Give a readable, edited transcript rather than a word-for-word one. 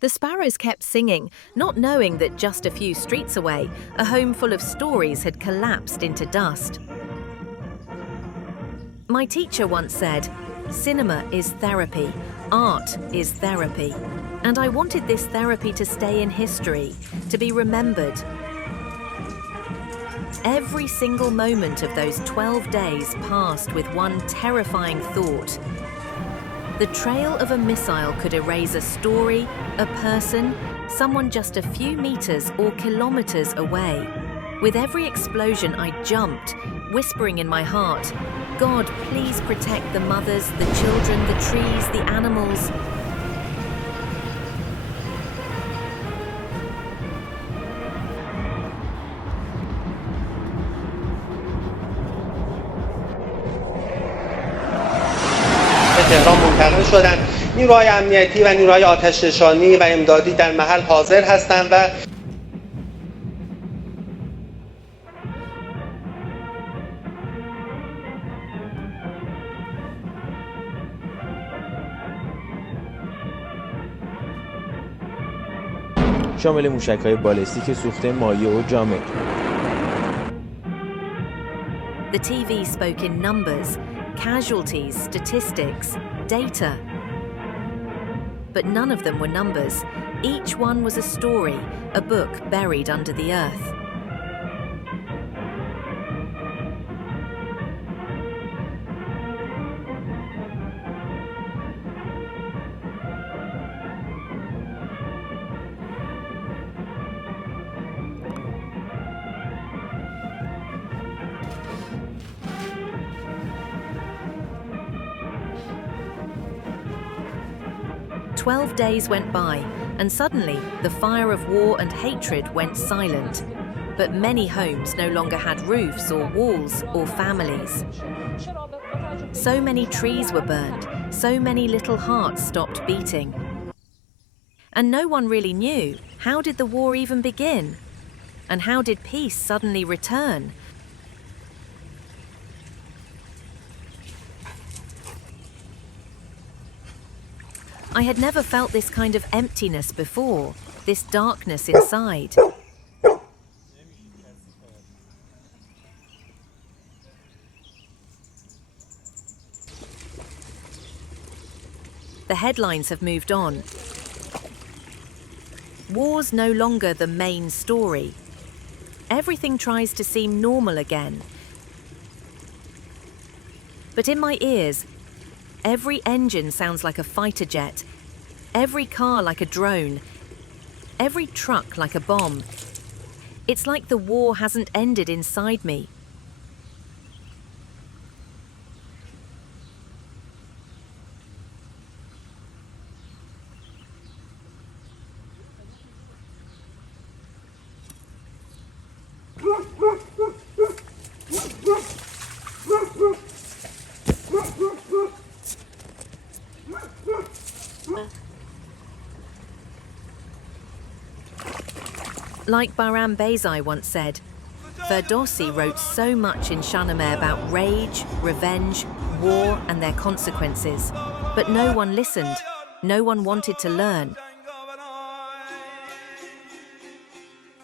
The sparrows kept singing, not knowing that just a few streets away, a home full of stories had collapsed into dust. My teacher once said, "Cinema is therapy, art is therapy." And I wanted this therapy to stay in history, to be remembered. Every single moment of those 12 days passed with one terrifying thought. The trail of a missile could erase a story, a person, someone just a few meters or kilometers away. With every explosion, I jumped, whispering in my heart, "God, please protect the mothers, the children, the trees, the animals." تهران منتقل شدند. نیروهای امنیتی و نیروهای آتش‌نشانی و امدادی در محل حاضر هستند و شامل موشک‌های بالستیک سوخته مایع و جامد. The TV spoke in numbers, casualties, statistics, data. But none of them were numbers. Each one was a story, a book buried under the earth. "12 days went by, and suddenly the fire of war and hatred went silent. But many homes no longer had roofs or walls or families. So many trees were burned, so many little hearts stopped beating. And no one really knew, how did the war even begin? And how did peace suddenly return?" I had never felt this kind of emptiness before, this darkness inside. The headlines have moved on. War's no longer the main story. Everything tries to seem normal again. But in my ears, every engine sounds like a fighter jet, every car like a drone, every truck like a bomb. It's like the war hasn't ended inside me. Like Bahram Beyzai once said, Ferdowsi wrote so much in Shahnameh about rage, revenge, war and their consequences. But no one listened. No one wanted to learn.